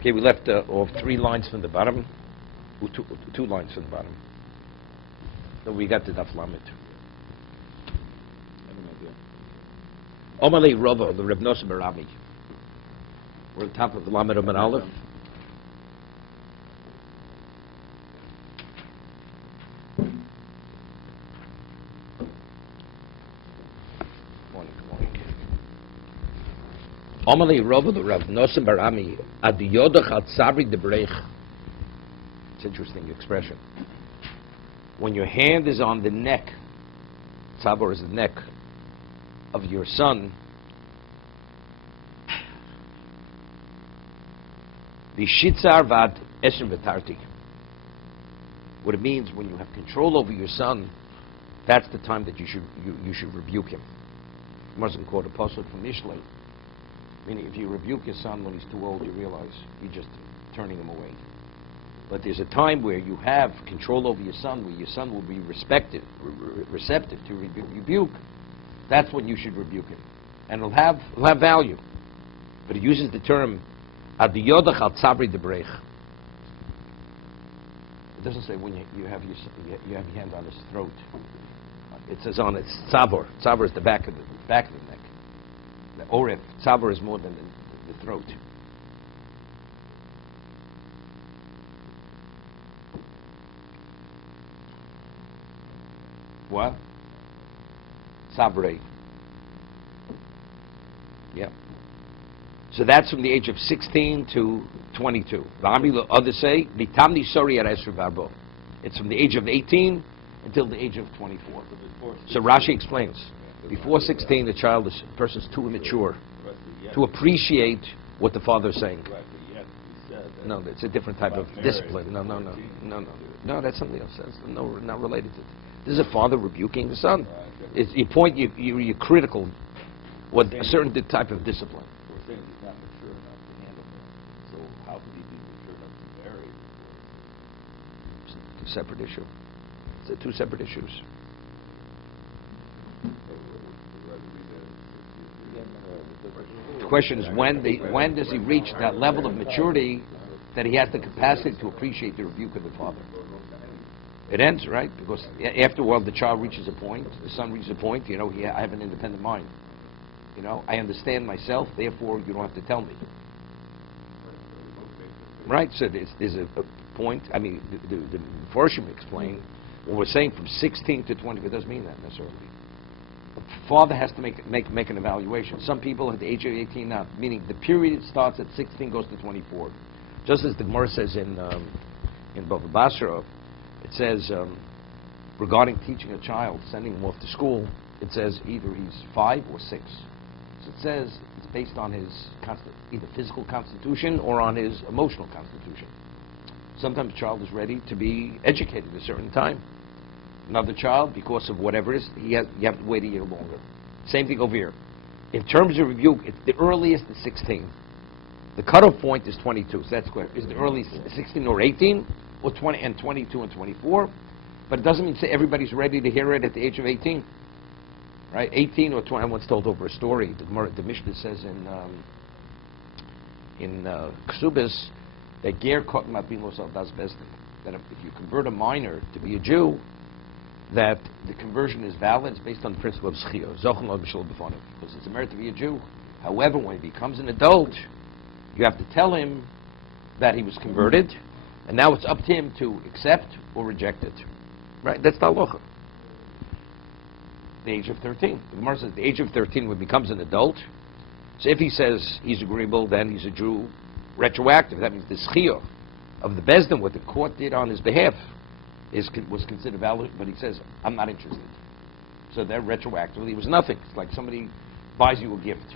Okay, we left off 3 lines from the bottom. Two lines from the bottom. So we got to Daf Lamed. Omalei Rova, the Reb Nosson bar Ami. We're on top of the Lamed Amud Aleph. Omalei Rova, the Reb Nosson bar Ami. Ad yodach al tzabri debrech. It's an interesting expression. When your hand is on the neck, tzabor is the neck of your son, the shitzar vad esher v'tarti. What it means, when you have control over your son, that's the time that you should rebuke him. You mustn't quote a pasuk from Mishlei. Meaning, if you rebuke your son when he's too old, you realize you're just turning him away. But there's a time where you have control over your son, where your son will be receptive to rebuke. That's when you should rebuke him, and it'll have value. But it uses the term ad yodach al tzabri debrech. It doesn't say when you have your hand on his throat. It says on its tzavor. Tzavor is the back of the neck. The oref. Tzavor is more than the throat. What? Sabre. Yeah. So that's from the age of 16 to 22. Others say, it's from the age of 18 until the age of 24. So Rashi explains, before 16, the person's too immature to appreciate what the father is saying. No, it's a different type of discipline. No, that's something else. That's not related to it. This is a father rebuking the son. You're critical with a certain type of discipline. We're saying he's not mature enough to handle it. So how could he be mature enough to marry? It's a separate issue. It's 2 separate issues. The question is, when does he reach that level of maturity that he has the capacity to appreciate the rebuke of the father? It ends, right? Because after a while, the child reaches a point, the son reaches a point, I have an independent mind. I understand myself, therefore you don't have to tell me. Right? So there's a point. I mean, the Farshim explain, what we're saying from 16 to 20, it doesn't mean that necessarily. A father has to make an evaluation. Some people at the age of 18 now, meaning the period starts at 16, goes to 24. Just as the Gemara says in Bava Basra, it says, regarding teaching a child, sending him off to school, it says either he's 5 or 6. So it says it's based on his either physical constitution or on his emotional constitution. Sometimes a child is ready to be educated at a certain time. Another child, because of whatever it is, you have to wait a year longer. Same thing over here. In terms of rebuke, it's the earliest is 16. The cutoff point is 22, so that's clear. Is the earliest 16 or 18? Or 20 and 22 and 24, but it doesn't mean say everybody's ready to hear it at the age of 18, right? 18 or 20. I once told over a story. The Mishnah says in Ksubis that ger kotten mabimos al das bezdin, that if you convert a minor to be a Jew, that the conversion is valid. It's based on the principle of schio, zochen lo b'shul b'fonim, because it's a merit to be a Jew. However, when he becomes an adult, you have to tell him that he was converted. And now it's up to him to accept or reject it. Right? That's the halacha. The age of 13. The Gemara says the age of 13 when he becomes an adult. So if he says he's agreeable, then he's a Jew retroactive. That means the schiyah of the bezdin, what the court did on his behalf, was considered valid, but he says, I'm not interested. So that retroactively was nothing. It's like somebody buys you a gift.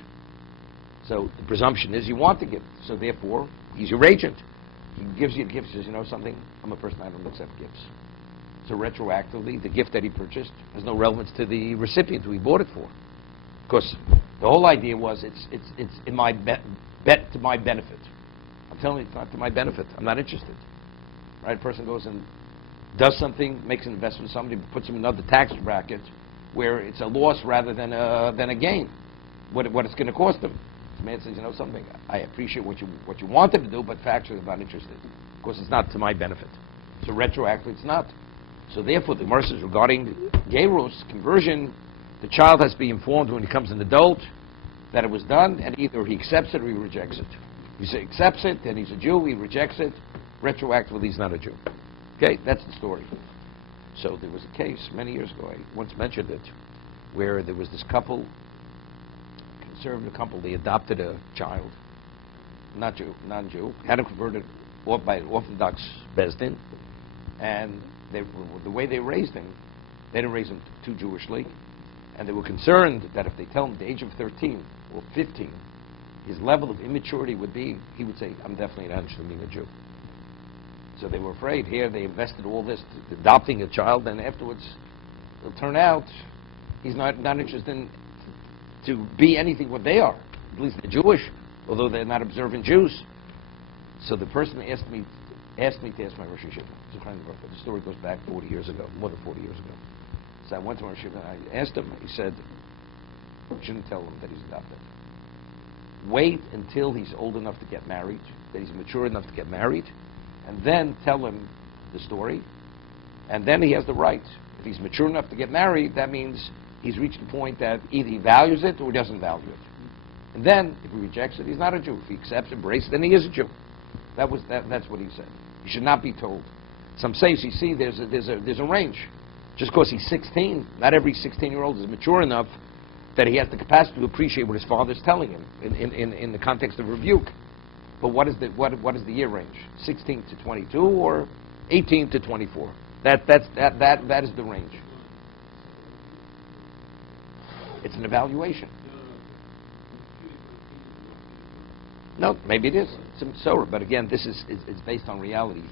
So the presumption is you want the gift. So therefore, he's your agent. He gives you gifts, says, something, I'm a person, I don't accept gifts. So retroactively, the gift that he purchased has no relevance to the recipient who he bought it for. Because the whole idea was it's in my to my benefit. I'm telling you, it's not to my benefit. I'm not interested. Right? A person goes and does something, makes an investment with somebody, puts him in another tax bracket where it's a loss rather than a gain. What it's going to cost him. the man says, you know something, I appreciate what you wanted to do, but factually I'm not interested. Of course, it's not to my benefit. So retroactively, it's not. So therefore, the Gemara says regarding Gerus, conversion, the child has to be informed when he becomes an adult that it was done, and either he accepts it or he rejects it. He accepts it, then he's a Jew. He rejects it. Retroactively, he's not a Jew. Okay, that's the story. So there was a case many years ago, I once mentioned it, where there was this couple, conservative couple, they adopted a child, not Jew, non-Jew, had him converted by an Orthodox Beis Din, and the way they raised him, they didn't raise him too Jewishly, and they were concerned that if they tell him the age of 13 or 15, his level of immaturity would be, he would say, I'm definitely not interested in being a Jew. So they were afraid. Here they invested all this adopting a child, and afterwards it'll turn out he's not interested in to be anything what they are. At least they're Jewish, although they're not observant Jews. So the person asked me to ask my Rosh Hashiva. The story goes back 40 years ago, more than 40 years ago. So I went to Rosh Hashiva and I asked him. He said, "You shouldn't tell him that he's adopted. Wait until he's old enough to get married, that he's mature enough to get married, and then tell him the story, and then he has the right. If he's mature enough to get married, that means he's reached the point that either he values it or he doesn't value it. And then, if he rejects it, he's not a Jew. If he accepts, embraces it, then he is a Jew." That's what he said. He should not be told. Some say, you see, there's a range. Just because he's 16, not every 16-year-old is mature enough that he has the capacity to appreciate what his father's telling him in the context of rebuke. But what is the year range? 16 to 22 or 18 to 24? That is the range. It's an evaluation. No, maybe it is. It's a Mitzorah, but again, it's based on reality.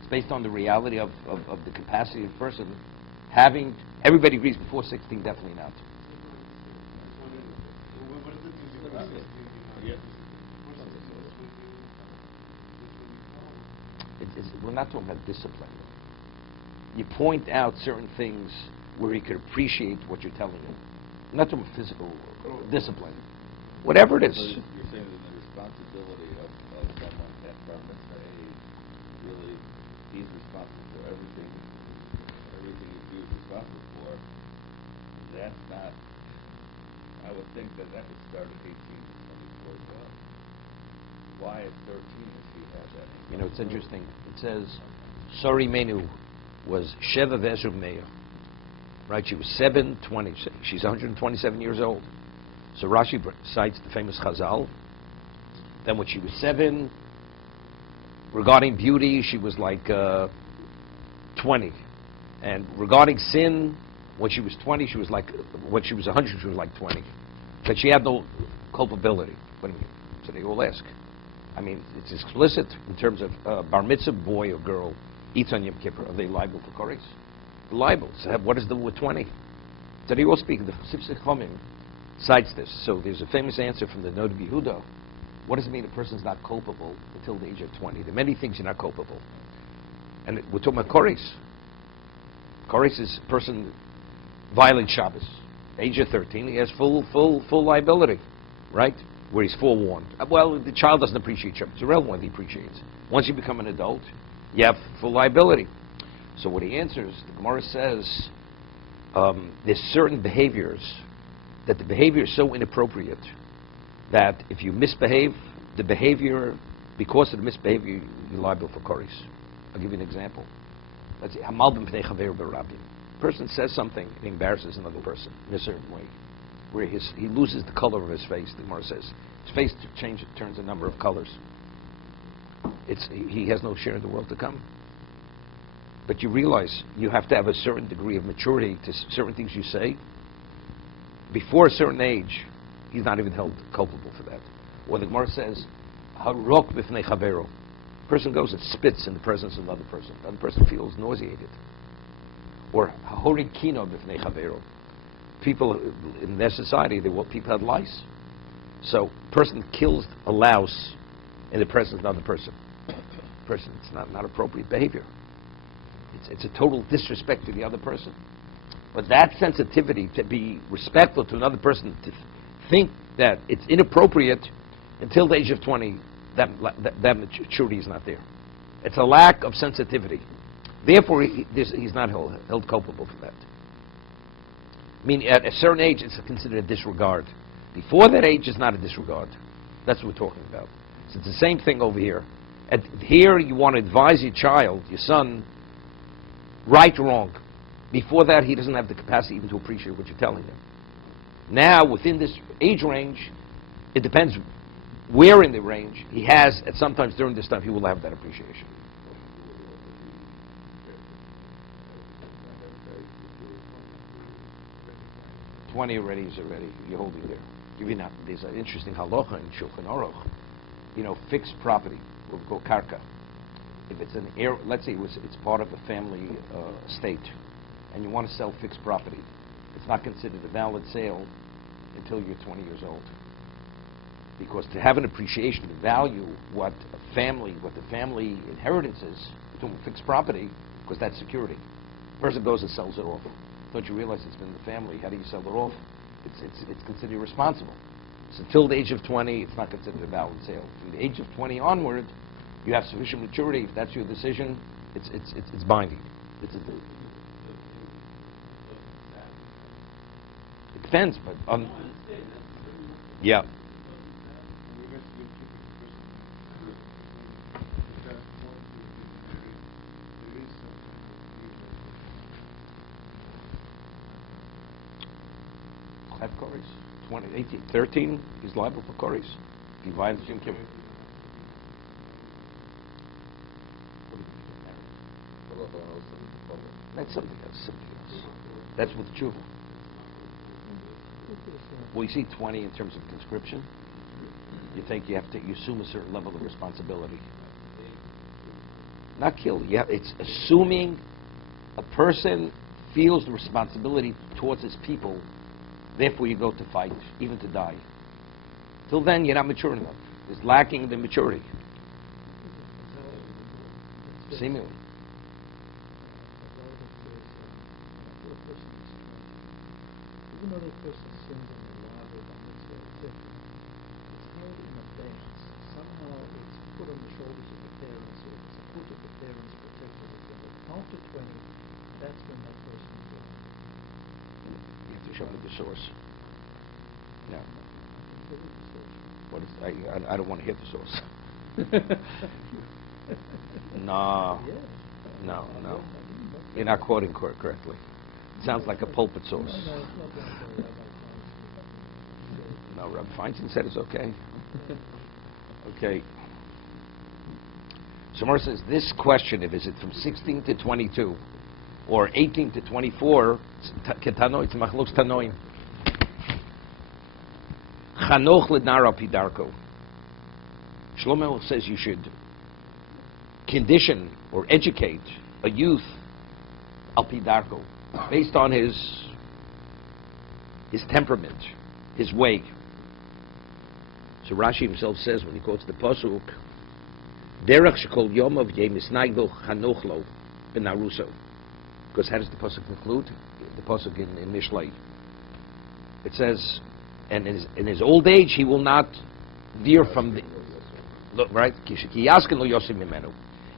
It's based on the reality of the capacity of the person having. Everybody agrees before 16, definitely not. We're not talking about discipline. You point out certain things where he could appreciate what you're telling him. I'm not talking about physical discipline. Whatever it is. So you're saying that the responsibility of someone at bar mitzvah age, really, he's responsible for everything he is responsible for. That's not, I would think that would start at 18 to 24 as well. Why at 13 does he have that? You know, it's interesting. It says, Sori Menu was Sheva Vesub Meir. Right? She was 720. She's 127 years old. So Rashi cites the famous Chazal. Then when she was 7, regarding beauty, she was like 20. And regarding sin, when she was 20, she was like, when she was 100, she was like 20. But she had no culpability. What do you mean? So they all ask. I mean, it's explicit in terms of bar mitzvah boy or girl eats on Yom Kippur. Are they liable for koris? Liable. So what does the with 20? So they all speak. The Sipsich Chomim cites this. So there's a famous answer from the Nod Yehuda. What does it mean a person's not culpable until the age of 20? There are many things you're not culpable. And we're talking about koris. Koris is a person violates Shabbos. Age of 13, he has full liability, right? Where he's forewarned. Well, the child doesn't appreciate Shabbos. It's irrelevant whether he appreciates. Once you become an adult, you have full liability. So what he answers, the Gemara says, there's certain behaviors that the behavior is so inappropriate that if you misbehave, the behavior, because of the misbehavior, you're liable for koris. I'll give you an example. Let's say, Hamal b'mnei chaver b'rabim. A person says something and embarrasses another person in a certain way, where he loses the color of his face. The Gemara says his face turns a number of colors. He has no share in the world to come. But you realize you have to have a certain degree of maturity to certain things you say. Before a certain age, he's not even held culpable for that. Or the Gemara says, "Harok b'fnei chavero." Person goes and spits in the presence of another person. The other person feels nauseated. Or hahorig kino b'fnei chavero. People in their society, people had lice. So, person kills a louse in the presence of another person. It's not appropriate behavior. It's a total disrespect to the other person. But that sensitivity to be respectful to another person, to think that it's inappropriate, Until the age of 20, that maturity is not there. It's a lack of sensitivity. Therefore, he's not held culpable for that. I mean, at a certain age, it's considered a disregard. Before that age, it's not a disregard. That's what we're talking about. So it's the same thing over here. Here, you want to advise your child, your son, right or wrong. Before that, he doesn't have the capacity even to appreciate what you're telling him. Now, within this age range, it depends where in the range he has, and sometimes during this time, he will have that appreciation. Twenty already is already. You're holding there. There's an interesting halacha in Shulchan Aruch. You know, fixed property. We'll go karka. If it's let's say it's part of a family estate, and you want to sell fixed property, it's not considered a valid sale until you're 20 years old. Because to have an appreciation to value what the family inheritance is, to fixed property, because that's security. The person goes and sells it off. Don't you realize it's been in the family? How do you sell it off? It's considered irresponsible. So until the age of 20, it's not considered a valid sale. From the age of 20 onward, you have sufficient maturity. If that's your decision, it's binding. It depends, but yeah. Have Koris. 20, 18, 13, he's liable for Koris. If he violates Yom Kippur. That's something else. That's with tshuva. Well, you see 20 in terms of conscription. You think you assume a certain level of responsibility. Not kill. It's assuming a person feels the responsibility towards his people. Therefore, you go to fight, even to die. Till then, you're not mature enough. It's lacking the maturity. Seemingly. Even though the person sins in the law of it's held in abeyance. Somehow it's put on the shoulders of the parents, or it's a put of the parents protected it. When after 20, that's when that person is gone. You have to show me the source. No. What is? I don't want to hear the source. No. No. You're not quoting correctly. It sounds like a pulpit source. No, Rabbi Feinstein said it's okay. Okay. So Gemara says this question, if is it from 16 to 22 or 18 to 24, it's machlokes tanoim. Chanoch lednar al pi darko. Shlomo says you should condition or educate a youth al pi darko, based on his temperament, his way. So Rashi himself says when he quotes the pasuk, "Derech shekol yomav yemisnaydo chanochlo benaruso," because how does the pasuk conclude? The pasuk in Mishlei. It says, "And in his old age he will not veer from the right."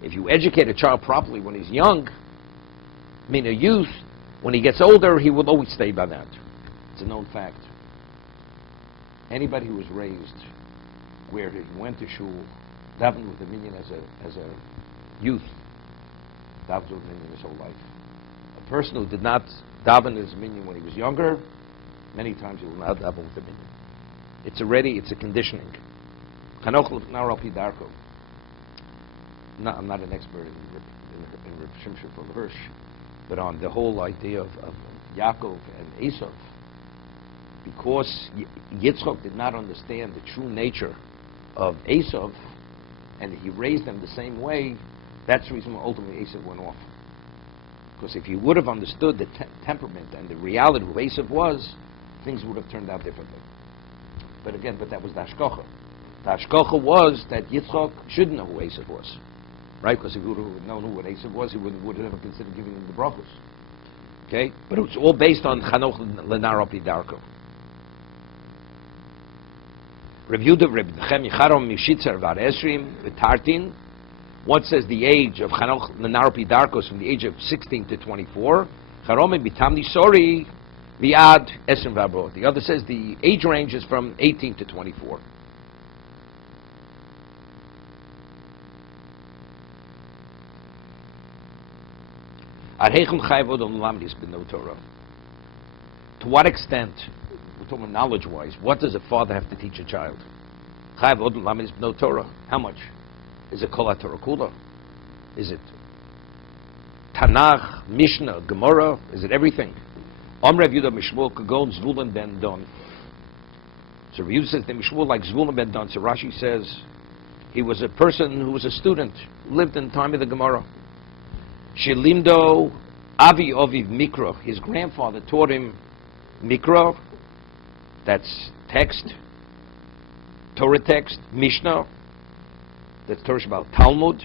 If you educate a child properly when he's young, I mean a youth, when he gets older, he will always stay by that. It's a known fact. Anybody who was raised where he went to shul, davened with the minyan as a youth, davened with the minyan his whole life. A person who did not daven as a minyan when he was younger, many times he will not daven with the minyan. It's a conditioning. Chanoch l'nar al pi darko. I'm not an expert in Reb Shimshon from Hirsch, but on the whole idea of Yaakov and Esav, because Yitzchak did not understand the true nature of Esav, and he raised them the same way, that's the reason why ultimately Esav went off. Because if he would have understood the temperament and the reality of who Esav was, things would have turned out differently. But that was the Hashkacha. The Hashkacha was that Yitzchak shouldn't know who Esav was. Right? Because if he would have known who Esav was, he would have never considered giving him the brachos. Okay? But it's all based on Chanoch l'nar al pi darko. One says the age of Chanoch Nanarpi Darkos from the age of 16 to 24. The other says the age range is from 18 to 24. To what extent, we're talking knowledge-wise, what does a father have to teach a child? How much? Is it Kol HaTorah Kula? Is it Tanakh, Mishnah, Gemara? Is it everything? Rav Yehuda Mishmuel Kagon Zvulun ben Don. So Rav Yehuda says the Mishmuel like Zvulun ben Don. So Rashi says he was a person who was a student, lived in the time of the Gemara. Shelimdo Avi Oviv Mikra. His grandfather taught him Mikra, that's text, Torah text, Mishnah, that's Torah Shabbat, Talmud,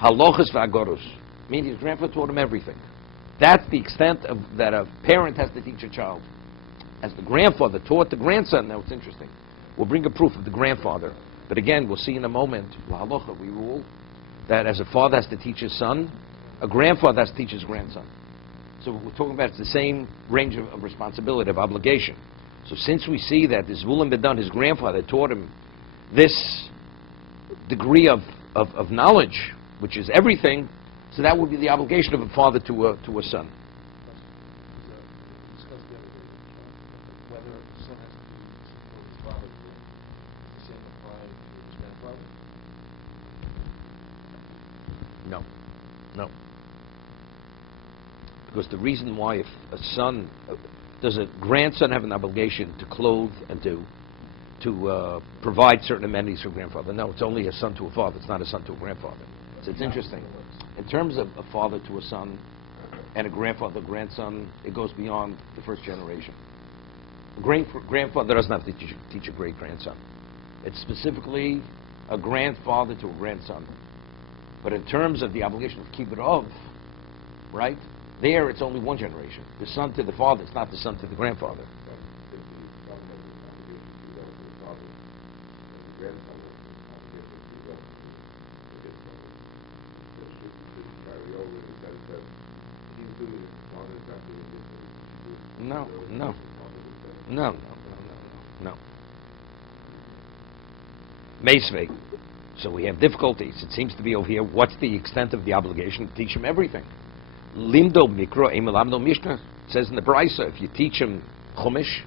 Halachas v'Agoros. Meaning his grandfather taught him everything. That's the extent of that a parent has to teach a child. As the grandfather taught the grandson, now it's interesting. We'll bring a proof of the grandfather. But again, we'll see in a moment, Halacha, we rule, that as a father has to teach his son, a grandfather has to teach his grandson. So we're talking about it's the same range of responsibility, of obligation. So since we see that this Zvulun ben Don, his grandfather, taught him this degree of knowledge, which is everything, so that would be the obligation of a father to a son. No. Because the reason why, if a son, does a grandson have an obligation to clothe and to provide certain amenities for grandfather? No, it's only a son to a father. It's not a son to a grandfather. So it's interesting. In terms of a father to a son and a grandfather to a grandson, it goes beyond the first generation. A grandfather doesn't have to teach a great-grandson. It's specifically a grandfather to a grandson. But in terms of the obligation of kibbud of, right, there it's only one generation. The son to the father, it's not the son to the grandfather. No. Meisvei. So we have difficulties. It seems to be over here, what's the extent of the obligation to teach him everything? Limdo mikro emilamdo mishnah. It says in the Brisa, if you teach him chumash,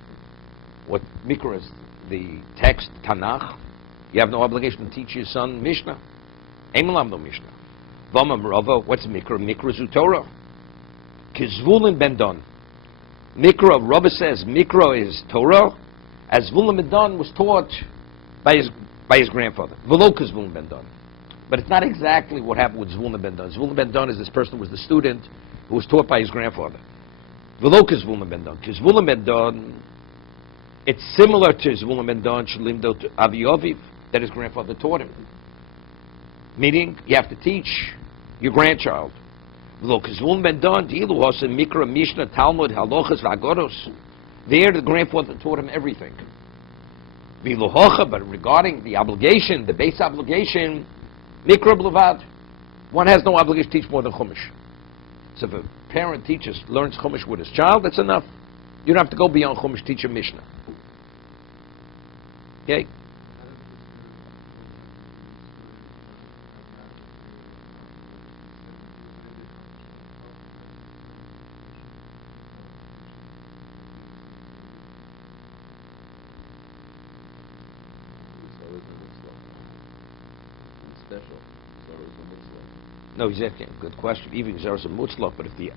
what mikro is, the text, Tanakh, you have no obligation to teach your son mishnah. Emilamdo mishnah. Vama Rava, what's mikro? Mikro zu Torah. Kizvulin ben Don. Mikro, Rava says, mikro is Torah, as Zvulun ben Don was taught by his grandfather. V'lo kizvulin ben Don. But it's not exactly what happened with Zvulun ben Don. Zvulun ben Don is this person who was the student who was taught by his grandfather. V'lo kizvulin ben Don. Kizvulin ben Don, it's similar to Zvulun ben Don, Shalimdo to Avi Oviv, that his grandfather taught him. Meaning, you have to teach your grandchild. V'lo kizvulin ben Don, Dilu Hosen, Mikra, Mishnah, Talmud, Halachas, V'Agoros. There, the grandfather taught him everything. But regarding the obligation, the base obligation, Mikra Blavad, one has no obligation to teach more than Chumash. So if a parent learns Chumash with his child, that's enough. You don't have to go beyond Chumash, teach a Mishnah. Okay? No, he's asking a good question. Even Zer's a mutzlach, but if the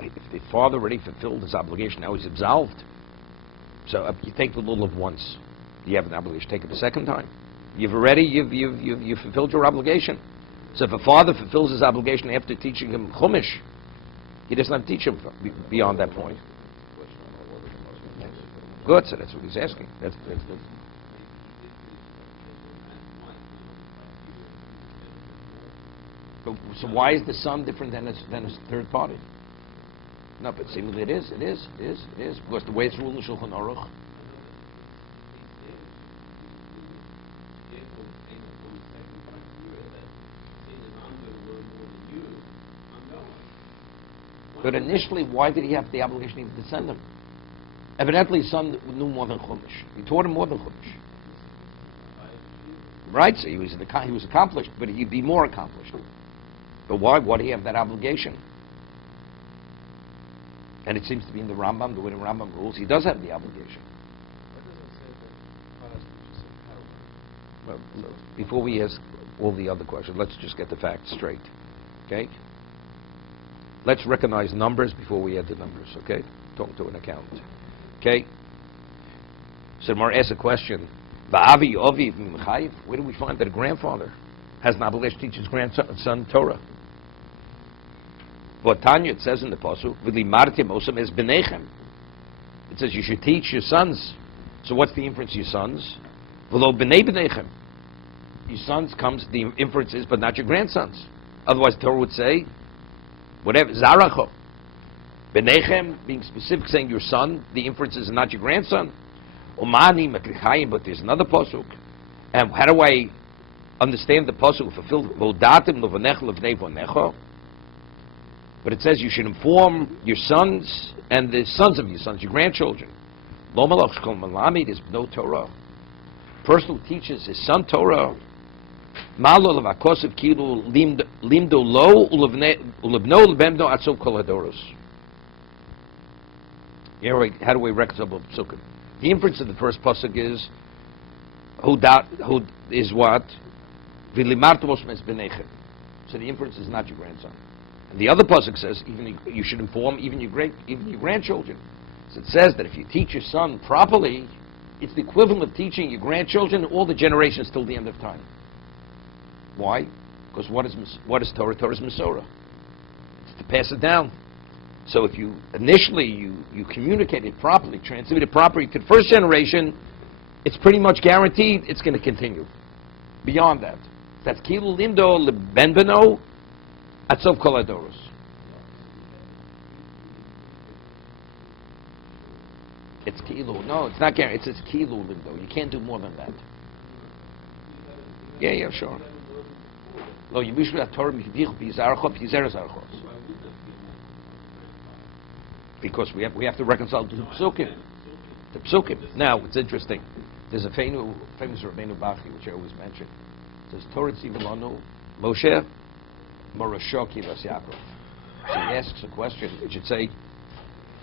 father already fulfilled his obligation, now he's absolved. So you take the lulav once, you have an obligation. Take it the second time. You've fulfilled your obligation. So if a father fulfills his obligation after teaching him chumash, he doesn't have to teach him beyond that point. Good, so that's what he's asking. That's good. So why is the son different than his third party? No, but seemingly it is. Because the way it's ruled in Shulchan Aruch. But initially, why did he have the obligation even to send him? Evidently, his son knew more than Chumash. He taught him more than Chumash. Right? So he was accomplished, but he'd be more accomplished. But why? Why do he have that obligation? And it seems to be in the Rambam, the way the Rambam rules, he does have the obligation. Well, before we ask all the other questions, let's just get the facts straight. Okay? Let's recognize numbers before we add the numbers, okay? Talking to an accountant. Okay? So Mar asks a question. Where do we find that a grandfather has an obligation to teach his grandson Torah? But Tanya, it says in the Pasuk, it says you should teach your sons. So what's the inference, your sons? Your sons comes, the inference is, but not your grandsons. Otherwise the Torah would say, whatever, Zaracho. Benechem, being specific, saying your son, the inference is not your grandson. Omani, but there's another Pasuk. And how do I understand the Pasuk fulfilled? But it says you should inform your sons and the sons of your sons, your grandchildren. There's no Torah. Person who teaches his son Torah, how do we reconcile the psukim? The inference of the first pasuk is who is what? So the inference is not your grandson. And the other pasuk says even you should inform even your grandchildren. So it says that if you teach your son properly, it's the equivalent of teaching your grandchildren all the generations till the end of time. Why? Because what is Torah? Torah is Masorah. It's to pass it down. So if you initially you communicate it properly, transmit it properly to the first generation, it's pretty much guaranteed it's going to continue. Beyond that, that's kilu lindo leben beno atzov kol hadoros. It's kilu. No, it's not guaranteed. It's kilu lindo. You can't do more than that. Yeah, sure. No, you wish that Torah because we have to reconcile the psukim. The psukim. Now it's interesting. There's a famous Rabbeinu Bachi which I always mention. It says Torah Tzivulanu Moshe Morasho Kivas Yaakov. So he asks a question. It should say,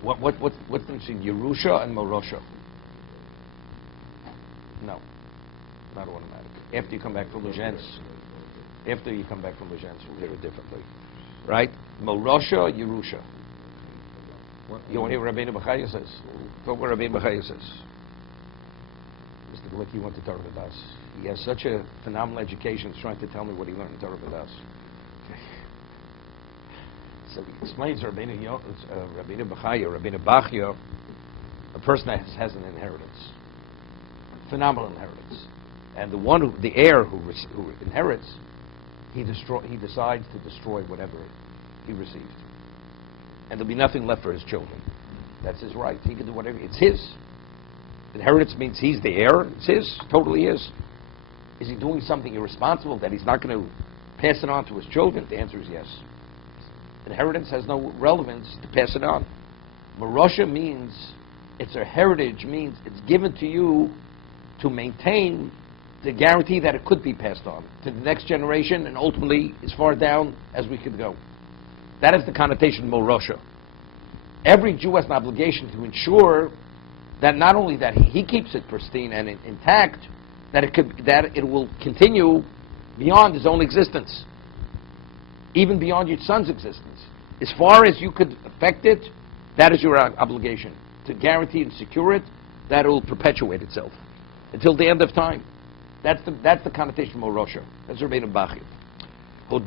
what's the difference between Yerusha and Morosha? No, not automatic. After you come back from Lujens, we'll hear it differently. Right? Morosha, Yerusha. You want to hear what Rabbeinu Bachaya says? Talk what Rabbeinu Bachaya says. Mr. Glick, you went to Torah B'das. He has such a phenomenal education. He's trying to tell me what he learned in Torah B'das. So he explains Rabbeinu Bachaya, Rabbeinu Bachya, a person that has an inheritance. Phenomenal inheritance. And the heir who inherits, he decides to destroy whatever he received. And there'll be nothing left for his children. That's his right. He can do whatever. It's his. Inheritance means he's the heir. It's his. Totally his. Is he doing something irresponsible that he's not going to pass it on to his children? The answer is yes. Inheritance has no relevance to pass it on. Morosha means it's a heritage, means it's given to you to maintain the guarantee that it could be passed on to the next generation and ultimately as far down as we could go. That is the connotation of Morosha. Every Jew has an obligation to ensure that not only that he keeps it pristine and intact, that it will continue beyond his own existence, even beyond your son's existence. As far as you could affect it, that is your obligation, to guarantee and secure it, that it will perpetuate itself until the end of time. That's the connotation of Morosha. That's Rabbeinu Bachya. When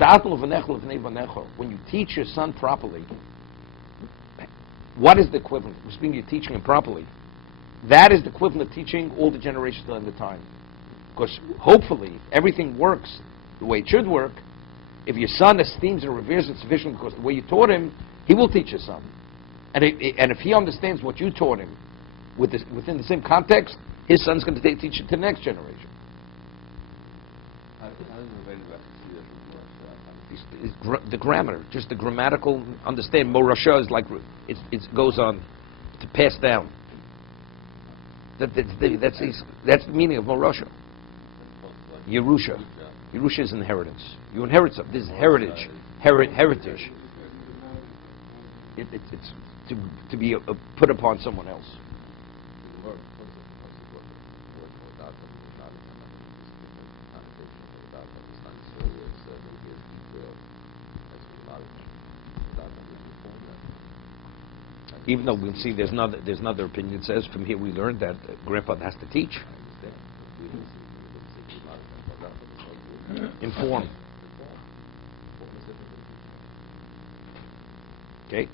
you teach your son properly, what is the equivalent? We're speaking, you're teaching him properly. That is the equivalent of teaching all the generations till the end of time. Because hopefully, if everything works the way it should work, if your son esteems and reveres it sufficiently because the way you taught him, he will teach his son. And if he understands what you taught him within the same context, his son's going to teach it to the next generation. How does Rabbeinu Bachya see that from the grammar, just the grammatical understand. Morasha is like it goes on to pass down. That's the meaning of Morasha. Yerusha. Yerusha is inheritance. You inherit something. This is heritage. Heritage. It's to be put upon someone else. Even though we'll see there's another opinion that says from here we learned that grandfather has to teach. Inform. Okay?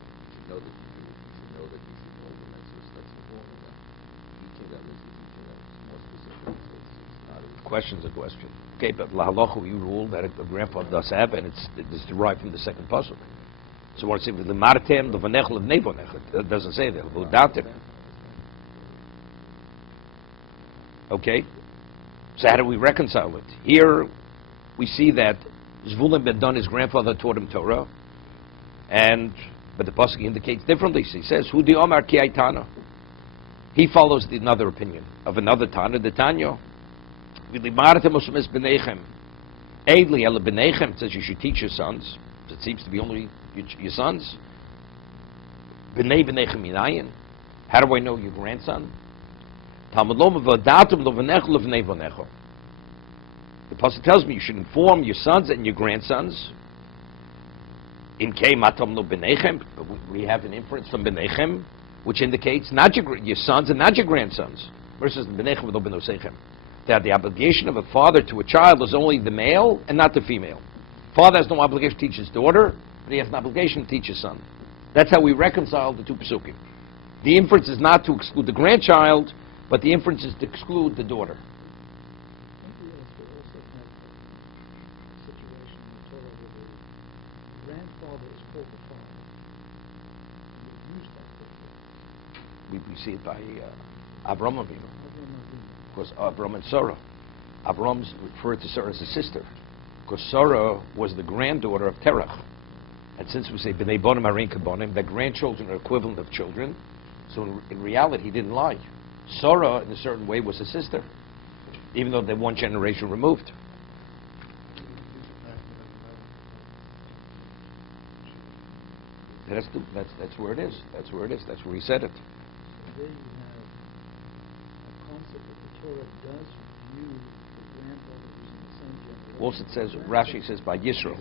Question's a question. Okay, but lahalacha you rule that a grandfather does have, and it's derived from the second puzzle. So what it says with the maratem, the vanechel, and nevonechel. It doesn't say that. Without it. Okay? So how do we reconcile it? Here we see that Zvulun ben Dan, his grandfather, taught him Torah, but the pasuk indicates differently. So he says, "Hu di Omar ki Tana." He follows another opinion of another Tana, the Tanya. V'limaratem osmes b'neichem. Eidli ele b'neichem. It says you should teach your sons. It seems to be only your sons. B'nei b'neichem minayin. How do I know your grandson? Talmud lo mevadatum lo v'nechel lo v'nei v'necho. The pasuk tells me you should inform your sons and your grandsons. In kei matam lo b'neichem, we have an inference from b'neichem, which indicates not your sons and not your grandsons, versus b'neichem lo b'nosechem. That the obligation of a father to a child is only the male and not the female. Father has no obligation to teach his daughter, but he has an obligation to teach his son. That's how we reconcile the two pesukim. The inference is not to exclude the grandchild, but the inference is to exclude the daughter. Don't we also have a situation in the Torah where the grandfather is called the father? We use that word. We see it by Avram Avinu. Because Avram and Sarah. Avram's referred to Sarah as a sister. Because Sarah was the granddaughter of Terach. And since we say B'nei Bonim Harein Kabonim, that grandchildren are equivalent of children, so in reality he didn't lie. Sarah, in a certain way, was a sister, even though they're one generation removed. That's where it is. That's where it is. That's where he said it. So there you have a concept that the Torah does view the grandfather who's in the same generation. Also it says, Rashi says by Yisrael,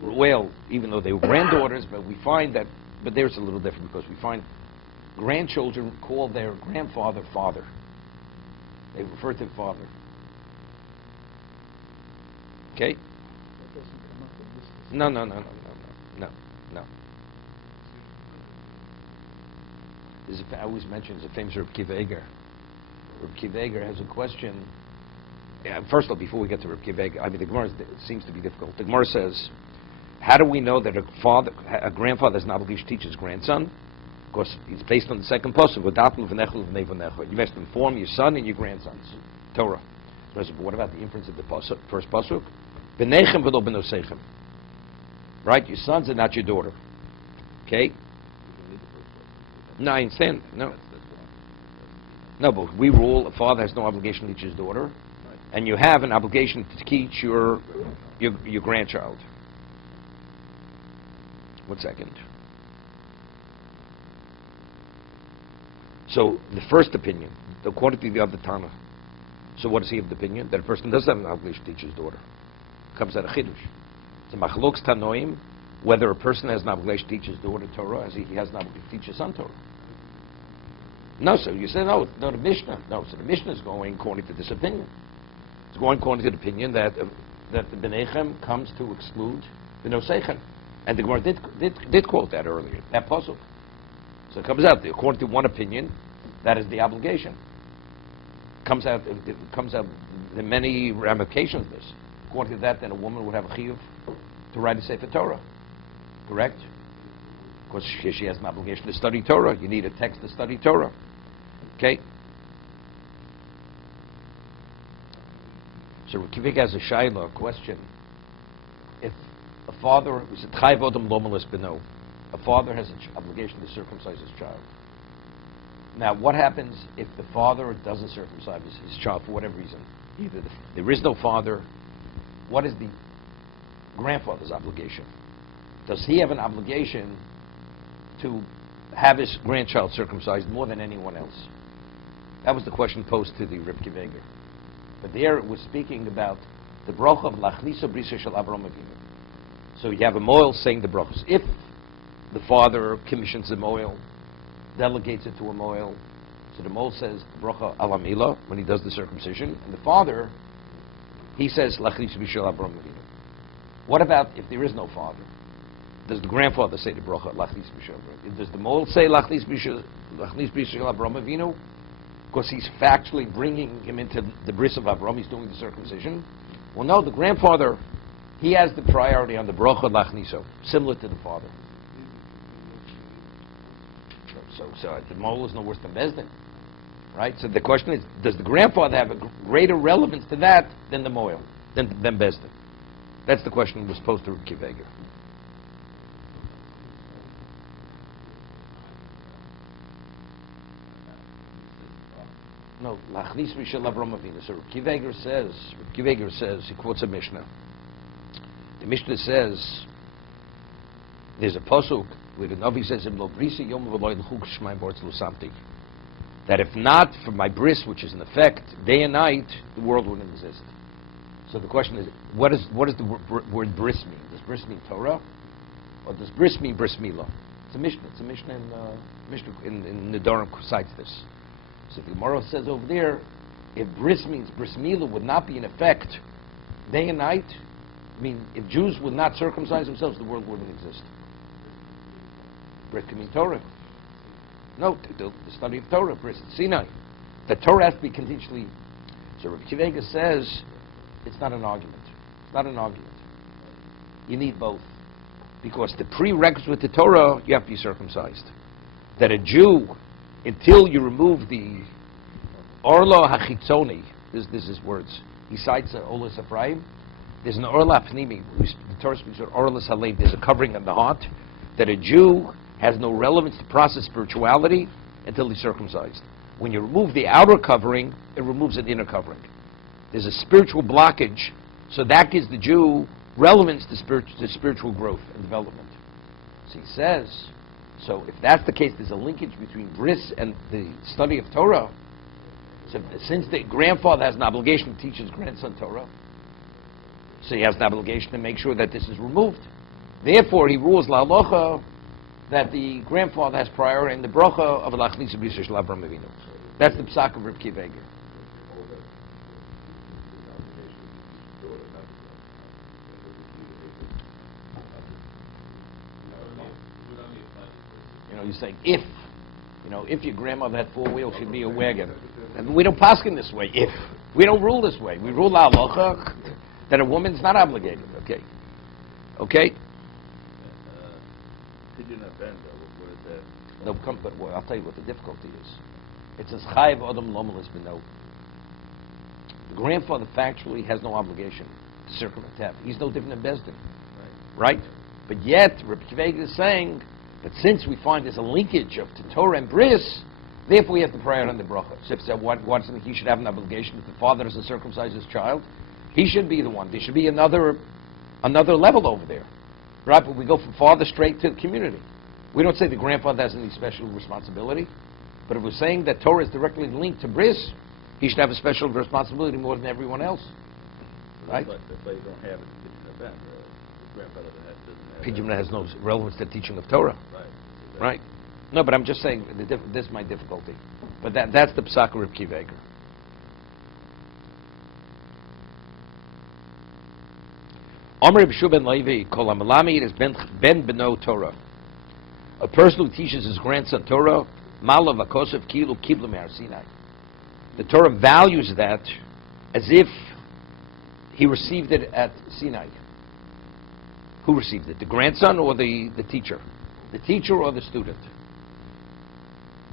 Ruel, even though they were granddaughters, but we find that, but there's a little different because we find grandchildren call their grandfather father. They refer to father. Okay? That doesn't come up in this. No. I always mention the famous Reb Kiva Eger. Reb Kiva Eger has a question. First of all, before we get to Reb Kiva Eger, I mean, the Gemara seems to be difficult. The Gemara says, how do we know that a grandfather has an obligation to teach his grandson? Of course, it's based on the second pasuk. You must inform your son and your grandsons. Torah. So what about the inference of the first pasuk? B'neichem v'lo b'nosechem. Right? Your sons are not your daughter. Okay? No, I understand. No. No, but we rule a father has no obligation to teach his daughter, and you have an obligation to teach your grandchild. 1 second. So the first opinion, according to the other Tana. So what does he have the opinion? That a person does have an obligation to teach his daughter. Comes out of Chiddush. So Machlokes Tanoim, whether a person has an obligation to teach his daughter Torah, as he has an obligation to teach his son Torah. No, so you say no, the Mishnah. No, so the Mishnah is going according to this opinion. It's going according to the opinion that the B'neichem comes to exclude the Nosechem. And the Gemara did quote that earlier, that pasuk. So it comes out, according to one opinion, that is the obligation. It comes out the many ramifications of this. According to that, then a woman would have a chiyuv to write a Sefer Torah. Correct? Because she has an obligation to study Torah. You need a text to study Torah. Okay? So Kivik has a shayla, a question. If father was a chayv odom lo melis beno. A father has an obligation to circumcise his child. Now, what happens if the father doesn't circumcise his child for whatever reason? Either there is no father. What is the grandfather's obligation? Does he have an obligation to have his grandchild circumcised more than anyone else? That was the question posed to the Reb Kiveger. But there it was speaking about the bracha of lachnisa brisa shel Avraham Avinu. So you have a moel saying the brachas. If the father commissions a moel, delegates it to a moel, so the moel says the bracha alamila when he does the circumcision, and the father, he says lachnisa brisa shel Avraham Avinu. What about if there is no father? Does the grandfather say the bracha lachnisa brisa shel Avraham Avinu? Does the moel say lachnisa brisa shel Avraham Avinu? Because he's factually bringing him into the bris of Avraham, he's doing the circumcision. Well, no, the grandfather, he has the priority on the bracha lachniso, similar to the father. So the mole is no worse than Bezdin, right? So the question is, does the grandfather have a greater relevance to that than the moel, than Bezdin? That's the question that was posed to Kiveger. No, lachnis mishel Avraham Avinu. So Kiveger says, he quotes a Mishnah. The Mishnah says, there's a pasuk where the Navi says, that if not for my bris, which is in effect day and night, the world wouldn't exist. So the question is, what does the word bris mean? Does bris mean Torah, or does bris mean bris milah? It's a Mishnah. It's a Mishnah in Nedarim cites this. So the Gemara says over there, if bris means bris milah would not be in effect day and night, I mean, if Jews would not circumcise themselves, the world wouldn't exist. Bris can mean Torah. No, the study of Torah, bris Sinai. The Torah has to be continually. So Rabbi Kiveger says, it's not an argument. It's not an argument. You need both. Because the prerequisite with the Torah, you have to be circumcised. That a Jew, until you remove the Orla HaChitzoni, this is his words. He cites Olas Ephraim. There's an Orla Pnimi. The Torah speaks of Orlas Halev. There's a covering on the heart that a Jew has no relevance to process spirituality until he's circumcised. When you remove the outer covering, it removes an inner covering. There's a spiritual blockage, so that gives the Jew relevance to spiritual growth and development. So he says, so if that's the case, there's a linkage between bris and the study of Torah. So since the grandfather has an obligation to teach his grandson Torah, so he has an obligation to make sure that this is removed. Therefore, he rules la'alocha that the grandfather has priority in the bracha of lachnisa brisa shel Avraham Avinu. That's the psak of Reb Kiveger. You're saying if your grandmother had 4 wheels, she'd be a wagon. And we don't paskin this way. If we don't rule this way, we rule halacha that a woman's not obligated. Okay. What is that? No, but I'll tell you what the difficulty is. It says chayiv adam lo melis beno. The grandfather factually has no obligation to circumvent. He's no different than Bezdin, right? But yet, Rabbi Kiveger is saying that since we find there's a linkage of Torah and bris, therefore we have to pray on the bracha. So if he should have an obligation, if the father doesn't circumcise his child, he should be the one. There should be another level over there, right? But we go from father straight to the community. We don't say the grandfather has any special responsibility, but if we're saying that Torah is directly linked to bris, he should have a special responsibility more than everyone else, right? That's why you don't have it in Pidyon event. The grandfather doesn't have Pidyon has no relevance to the teaching of Torah. Right. No, but I'm just saying, this is my difficulty. But that's the psak of Reb Kiveger. Omer Reb Shua ben Levi, kol ha'melamid is ben beno Torah. A person who teaches his grandson Torah, malav ha'kosev kilu kiblu me'ar Sinai. The Torah values that as if he received it at Sinai. Who received it? The grandson or the teacher? The teacher or the student?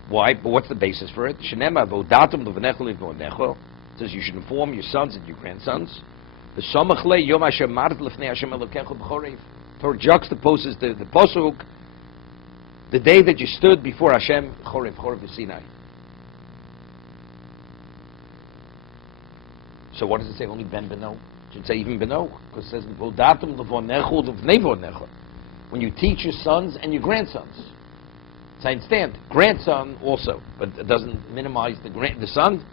Why? But what's the basis for it? Shenema vodatum levanecha levonecha says you should inform your sons and your grandsons. Torah Torah juxtaposes the posuk, the day that you stood before Hashem, Chorev Sinai. So what does it say? Only Ben Beno? It should say even Beno, because it says Vodatim levonechu levnei vonecha. When you teach your sons and your grandsons. So I understand, grandson also, but it doesn't minimize the son.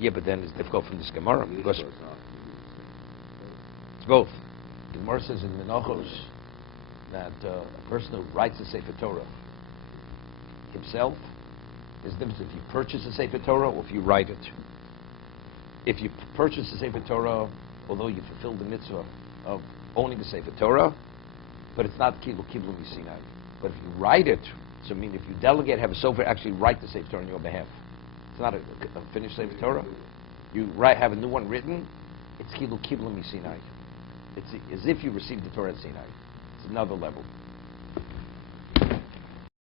Yeah, but then it's difficult from this Gemara because it's both. The Gemara says in Menachos that a person who writes the Sefer Torah himself, there's a difference if you purchase a Sefer Torah or if you write it. If you purchase a Sefer Torah, although you fulfill the mitzvah of owning the Sefer Torah, but it's not kiblu misinai. But if you write it, so I mean if you delegate, have a sofer actually write the Sefer Torah on your behalf. It's not a finished Sefer Torah. You have a new one written, it's kiblu misinai. It's as if you received the Torah at Sinai. It's another level.